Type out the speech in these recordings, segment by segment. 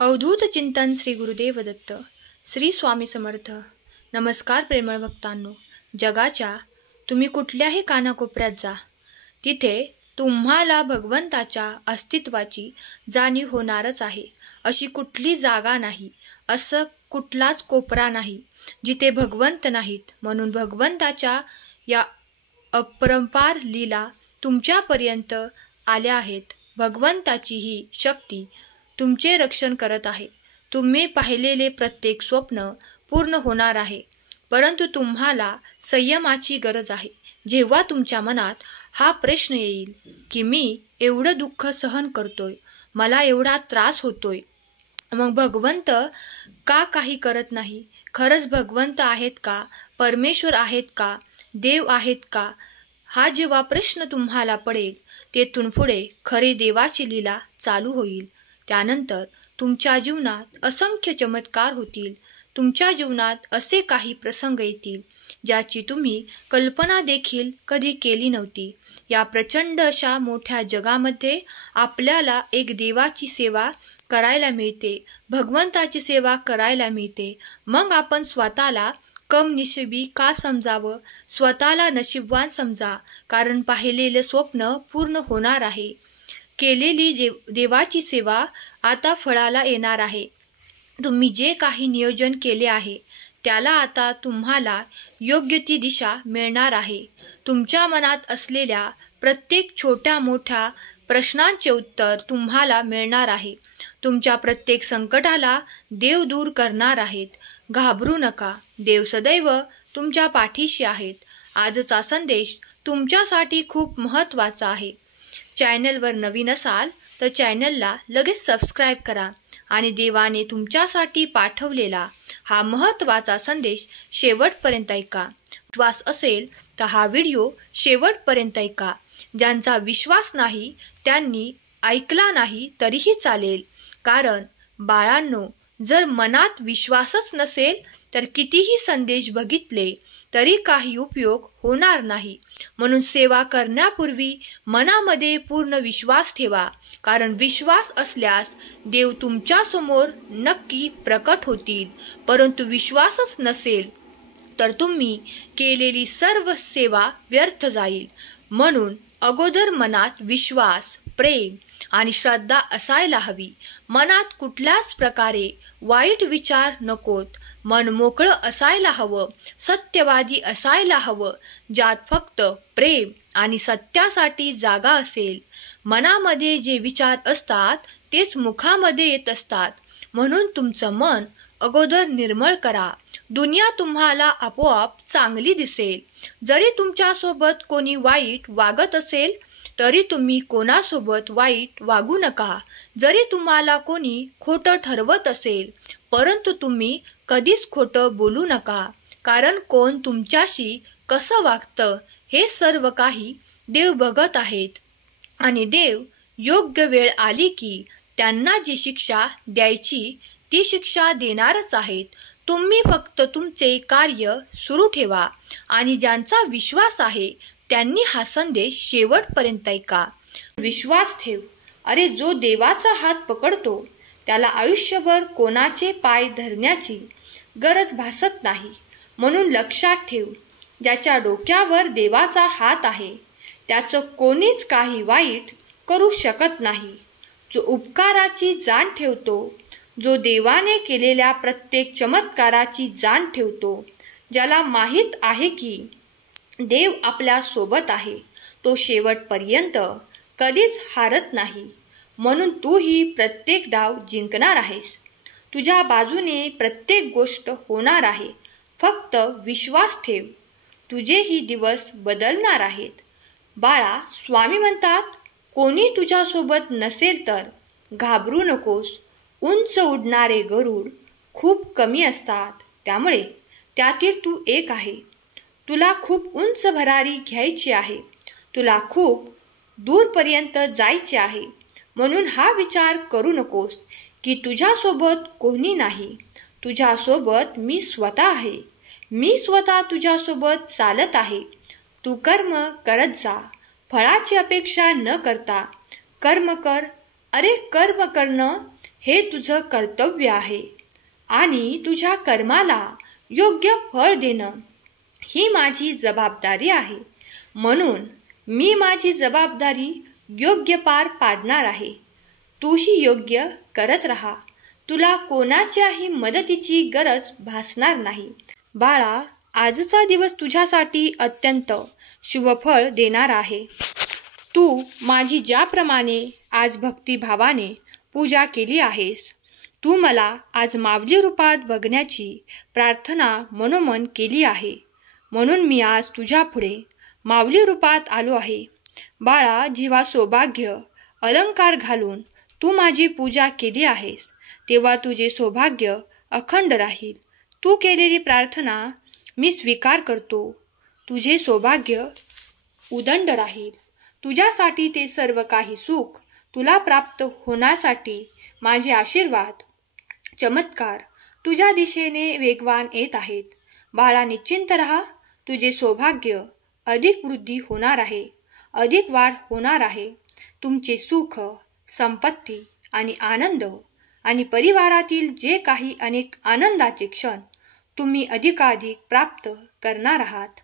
अवधूत चिंतन श्री गुरुदेव दत्त. श्री स्वामी समर्थ. नमस्कार प्रेमळ भक्तांनो. जगाच्या तुम्ही कुठल्याही कानाकोपऱ्यात जा, तिथे तुम्हाला भगवंताच्या अस्तित्वाची जाणीव होणारच आहे. अशी कुठली जागा नाही, असं कुठलाच कोपरा नाही जिथे भगवंत नाहीत. म्हणून भगवंताच्या या अपरंपार लीला तुमच्यापर्यंत आल्या आहेत. भगवंताची ही शक्ती तुमचे रक्षण करत आहे. तुम्ही पाहिलेले प्रत्येक स्वप्न पूर्ण होणार आहे, परंतु तुम्हाला संयमाची गरज आहे. जेव्हा तुमच्या मनात हा प्रश्न येईल की मी एवढं दुःख सहन करतोय, मला एवढा त्रास होतोय, मग भगवंत का काही करत नाही? खरंच भगवंत आहेत का? परमेश्वर आहेत का? देव आहेत का? हा जेव्हा प्रश्न तुम्हाला पडेल, तेथून पुढे खरी देवाची लीला चालू होईल. त्यानंतर तुमच्या जीवनात असंख्य चमत्कार होतील. तुमच्या जीवनात असे काही प्रसंग येतील ज्याची तुम्ही कल्पना देखील कधी केली नव्हती. या प्रचंड अशा मोठ्या जगामध्ये आपल्याला एक देवाची सेवा करायला मिळते, भगवंताची सेवा करायला मिळते. मग आपण स्वतःला कम नशिबी का समजावं? स्वतःला नशीबवान समजा, कारण पाहिलेले स्वप्न पूर्ण होणार आहे. केलेली देवाची सेवा आता फळाला येणार आहे. तुम्ही जे काही नियोजन केले आहे त्याला आता तुम्हाला योग्य ती दिशा मिळणार आहे. तुमच्या मनात असलेल्या प्रत्येक छोट्या मोठ्या प्रश्नांचे उत्तर तुम्हाला मिळणार आहे. तुमच्या प्रत्येक संकटाला देव दूर करणार आहेत. घाबरू नका, देव सदैव तुमच्या पाठीशी आहेत. आजचा संदेश तुमच्यासाठी खूप महत्त्वाचा आहे. चॅनलवर नवीन असाल तर चॅनलला लगेच सबस्क्राईब करा आणि देवाने तुमच्यासाठी पाठवलेला हा महत्त्वाचा संदेश शेवटपर्यंत ऐका. विश्वास असेल तर हा व्हिडिओ शेवटपर्यंत ऐका. ज्यांचा विश्वास नाही त्यांनी ऐकला नाही तरीही चालेल, कारण बाळांनो, जर मनात विश्वासच नसेल तर कितीही संदेश बघितले तरी काही उपयोग होणार नाही. म्हणून सेवा करण्यापूर्वी मनामध्ये पूर्ण विश्वास ठेवा, कारण विश्वास असल्यास देव तुमच्यासमोर नक्की प्रकट होतील. परंतु विश्वासच नसेल तर तुम्ही केलेली सर्व सेवा व्यर्थ जाईल. म्हणून अगोदर मनात विश्वास, प्रेम आणि श्रद्धा असायला हवी. मनात कुठल्याच प्रकारे वाईट विचार नकोत. मन मोकळं असायला हवं, सत्यवादी असायला हवं, ज्यात फक्त प्रेम आणि सत्यासाठी जागा असेल. मनामध्ये जे विचार असतात तेच मुखामध्ये येत असतात. म्हणून तुमचं मन अगोदर निर्मळ करा. दुनिया तुम्हाला आपोआप चांगली दिसेल. जरी तुमच्यासोबत कोणी वाईट वागत असेल तरी तुम्ही कोणासोबत वाईट वागू नका. जरी तुम्हाला कोणी खोटं ठरवत असेल, परंतु तुम्ही कधीच खोटं बोलू नका, कारण कोण तुमच्याशी कसं वागतं हे सर्व काही देव बघत आहेत. आणि देव योग्य वेळ आली की त्यांना जी शिक्षा द्यायची ती शिक्षा देणारच आहेत. तुम्ही फक्त तुमचे कार्य सुरू ठेवा आणि ज्यांचा विश्वास आहे त्यांनी हा संदेश शेवटपर्यंत ऐका. विश्वास ठेव. अरे, जो देवाचा हात पकडतो त्याला आयुष्यभर कोणाचे पाय धरण्याची गरज भासत नाही. म्हणून लक्षात ठेव, ज्याच्या डोक्यावर देवाचा हात आहे त्याचं कोणीच काही वाईट करू शकत नाही. जो उपकाराची जाण ठेवतो, जो देवाने केलेल्या प्रत्येक चमत्काराची जाण ठेवतो, ज्याला माहीत आहे की देव आपल्या सोबत आहे, तो शेवटपर्यंत कधीच हारत नाही. म्हणून तूही प्रत्येक डाव जिंकणार आहेस. तुझ्या बाजूने प्रत्येक गोष्ट होणार आहे. फक्त विश्वास ठेव. तुझेही दिवस बदलणार आहेत. बाळा, स्वामी म्हणतात, कोणी तुझ्यासोबत नसेल तर घाबरू नकोस. उंच उडणारे गरुड खूप कमी असतात, त्यामुळे त्यातील तू एक आहे. तुला खूप उंच भरारी घ्यायची आहे. तुला खूप दूरपर्यंत जायचे आहे. म्हणून हा विचार करू नकोस की तुझ्यासोबत कोणी नाही. तुझ्यासोबत मी स्वतः आहे. मी स्वतः तुझ्यासोबत चालत आहे. तू कर्म करत जा, फळाची अपेक्षा न करता कर्म कर. अरे, कर्म करणं हे तुझं कर्तव्य आहे आणि तुझ्या कर्माला योग्य फळ देणं ही माझी जबाबदारी आहे. म्हणून मी माझी जबाबदारी योग्य पार पाडणार आहे. तूही योग्य करत राहा. तुला कोणाच्याही मदतीची गरज भासणार नाही. बाळा, आजचा दिवस तुझ्यासाठी अत्यंत शुभफळ देणार आहे. तू माझी ज्याप्रमाणे आज भक्तिभावाने पूजा केली आहेस, तू मला आज माऊली रूपात बघण्याची प्रार्थना मनोमन केली आहे. म्हणून मी आज तुझ्यापुढे माऊली रूपात आलो आहे. बाळा, जेव्हा सौभाग्य अलंकार घालून तू माझी पूजा केली आहेस, तेव्हा तुझे सौभाग्य अखंड राहील. तू केलेली प्रार्थना मी स्वीकार करतो. तुझे सौभाग्य उदंड राहील. तुझ्यासाठी ते सर्व काही सुख तुला प्राप्त होण्यासाठी माझे आशीर्वाद, चमत्कार तुझ्या दिशेने वेगवान येत आहेत. बाळा, निश्चिंत राहा. तुझे सौभाग्य अधिक वृद्धी होणार आहे, अधिक वाढ होणार आहे. तुमचे सुख, संपत्ती आणि आनंद आणि परिवारातील जे काही अनेक आनंदाचे क्षण तुम्ही अधिकाधिक प्राप्त करणार आहात.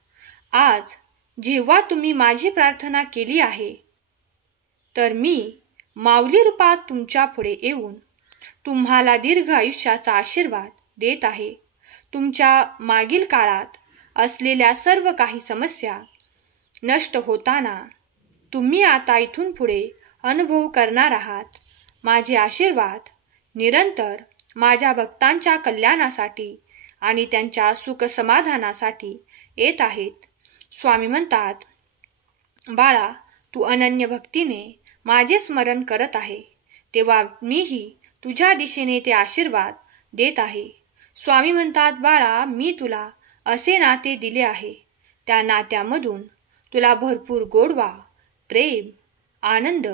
आज जेव्हा तुम्ही माझी प्रार्थना केली आहे, तर मी माऊली रूपात तुमच्या पुढे येऊन तुम्हाला दीर्घ आयुष्याचा आशीर्वाद देत आहे. तुमच्या मागील काळात असलेल्या सर्व काही समस्या नष्ट होताना तुम्ही आता इथून पुढे अनुभव करणार आहात. माझे आशीर्वाद निरंतर माझ्या भक्तांच्या कल्याणासाठी आणि त्यांच्या सुखसमाधानासाठी येत आहेत. स्वामी म्हणतात, बाळा, तू अनन्य भक्तीने माझे स्मरण करत आहे, तेव्हा मीही तुझ्या दिशेने ते आशीर्वाद देत आहे. स्वामी म्हणतात, बाळा, मी तुला असे नाते दिले आहे, त्या नात्यामधून तुला भरपूर गोडवा, प्रेम, आनंद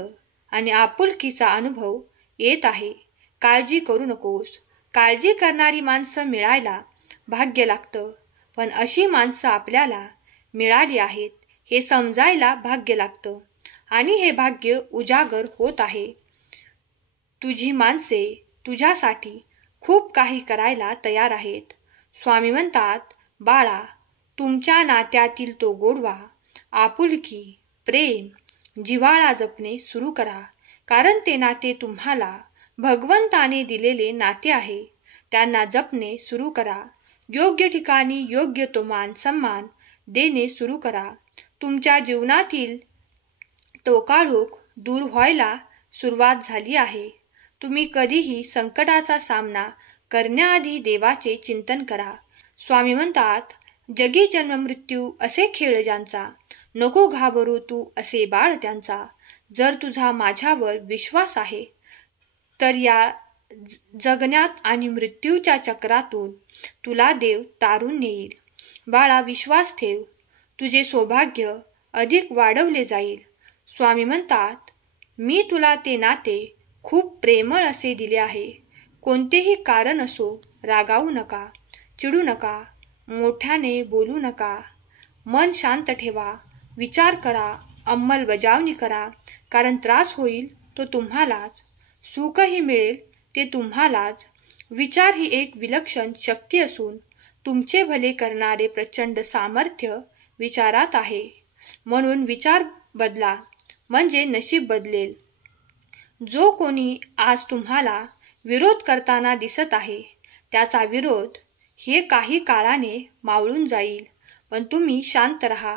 आणि आपुलकीचा अनुभव येत आहे. काळजी करू नकोस. काळजी करणारी माणसं मिळायला भाग्य लागतं, पण अशी माणसं आपल्याला मिळाली आहेत हे समजायला भाग्य लागतं आणि हे भाग्य उजागर होत आहे. तुझी माणसे तुझ्यासाठी खूप काही करायला तयार आहेत. स्वामी म्हणतात, बाळा, तुमच्या नात्यातील तो गोडवा, आपुलकी, प्रेम, जिव्हाळा जपणे सुरू करा. कारण ते नाते तुम्हाला भगवंताने दिलेले नाते आहे. त्यांना जपणे सुरू करा. योग्य ठिकाणी योग्य तो मान सन्मान देणे सुरू करा. तुमच्या जीवनातील तो काळोख दूर व्हायला सुरुवात झाली आहे. तुम्ही कधीही संकटाचा सामना करण्याआधी देवाचे चिंतन करा. स्वामी म्हणतात, जगी जन्म मृत्यू असे खेळ ज्यांचा, नको घाबरू तू असे बाळ त्यांचा. जर तुझा माझ्यावर विश्वास आहे, तर या जगण्यात आणि मृत्यूच्या चक्रातून तुला देव तारून नेईल. बाळा, विश्वास ठेव. तुझे सौभाग्य अधिक वाढवले जाईल. स्वामी म्हणतात, मी तुला ते नाते खूप प्रेमळ असे दिले आहे. कोणतेही कारण असो, रागावू नका, चिडू नका, मोठ्याने बोलू नका. मन शांत ठेवा, विचार करा, अंमलबजावणी करा. कारण त्रास होईल तो तुम्हालाच, सुखही मिळेल ते तुम्हालाच. विचार ही एक विलक्षण शक्ती असून तुमचे भले करणारे प्रचंड सामर्थ्य विचारात आहे. म्हणून विचार बदला म्हणजे नशीब बदलेल. जो कोणी आज तुम्हाला विरोध करताना दिसत आहे, त्याचा विरोध हे काही काळाने मावळून जाईल. पण तुम्ही शांत राहा.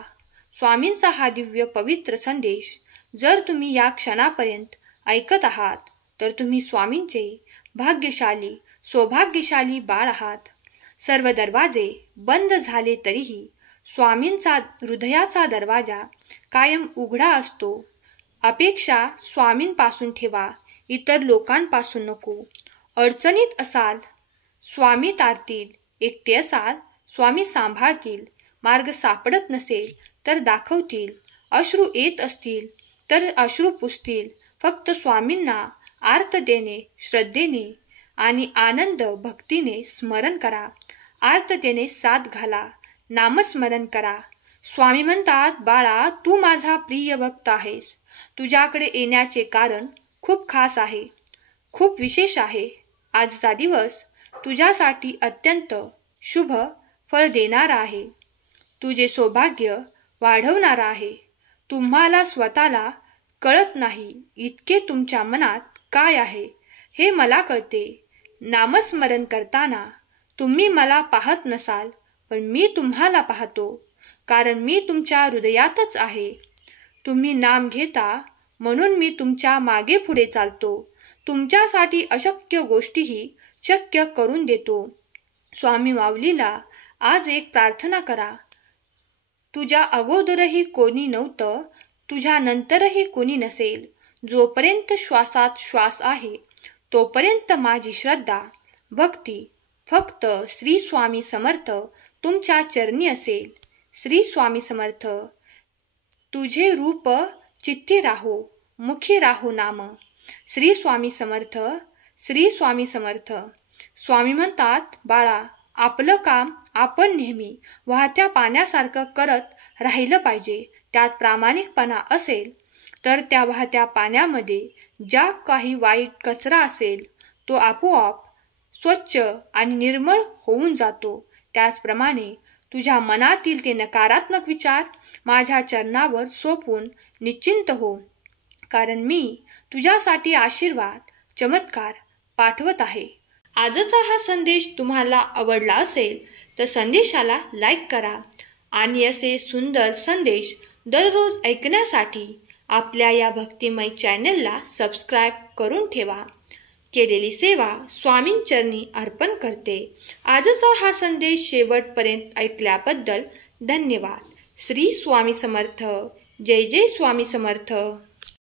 स्वामींचा हा दिव्य पवित्र संदेश जर तुम्ही या क्षणापर्यंत ऐकत आहात, तर तुम्ही स्वामींचे भाग्यशाली, सौभाग्यशाली बाळ आहात. सर्व दरवाजे बंद झाले तरीही स्वामींचा हृदयाचा दरवाजा कायम उघडा असतो. अपेक्षा स्वामींपासून ठेवा, इतर लोकांपासून नको. अडचणीत असाल, स्वामी तारतील. एकटे असाल, स्वामी सांभाळतील. मार्ग सापडत नसेल तर दाखवतील. अश्रू येत असतील तर अश्रू पुसतील. फक्त स्वामींना आर्ततेने, श्रद्धेने आणि आनंद भक्तीने स्मरण करा. आर्ततेने साथ घाला, नामस्मरण करा. स्वामी म्हणतात, बाळा, तू माझा प्रिय भक्त आहेस. तुझ्याकडे येण्याचे कारण खूप खास आहे. खूप विशेष आहे. आजचा दिवस तुझ्यासाठी अत्यंत शुभ फळ देणारा आहे. तुझे सौभाग्य वाढवणारा आहे. तुम्हाला स्वतःला कळत नाही इतके तुमच्या मनात काय आहे हे मला कळते. नामस्मरण करताना तुम्ही मला पाहत नसाल, पण मी तुम्हाला पाहतो, कारण मी तुमच्या हृदयातच आहे. तुम्ही नाम घेता म्हणून मी तुमच्या मागे पुढे चालतो. तुमच्यासाठी अशक्य गोष्टीही शक्य करून देतो. स्वामी माऊलीला आज एक प्रार्थना करा. तुझ्या अगोदरही कोणी नव्हतं, तुझ्या नंतरही कोणी नसेल. जोपर्यंत श्वासात श्वास आहे तोपर्यंत माझी श्रद्धा भक्ती फक्त श्री स्वामी समर्थ तुमच्या चरणी असेल. श्री स्वामी समर्थ. तुझे रूप चित्ती राहो, मुखी राहो नाम. श्री स्वामी समर्थ. श्री स्वामी समर्थ. स्वामी म्हणतात, बाळा, आपलं काम आपण नेहमी वाहत्या पाण्यासारखं करत राहिलं पाहिजे. त्यात प्रामाणिकपणा असेल तर त्या वाहत्या पाण्यामध्ये ज्या काही वाईट कचरा असेल तो आपोआप स्वच्छ आणि निर्मळ होऊन जातो. त्याचप्रमाणे तुझ्या मनातील ते नकारात्मक विचार माझ्या चरणावर सोपवून निश्चिंत हो, कारण मी तुझ्यासाठी आशीर्वाद चमत्कार पाठवत आहे. आजचा हा संदेश तुम्हाला आवडला असेल तर संदेशाला लाईक करा आणि असे सुंदर संदेश दररोज ऐकण्यासाठी आपल्या या भक्तिमय चॅनलला सबस्क्राईब करून ठेवा. केलेली सेवा स्वामींचरणी अर्पण करते. आजचा हा संदेश शेवटपर्यंत ऐकल्याबद्दल धन्यवाद. श्री स्वामी समर्थ. जय जय स्वामी समर्थ.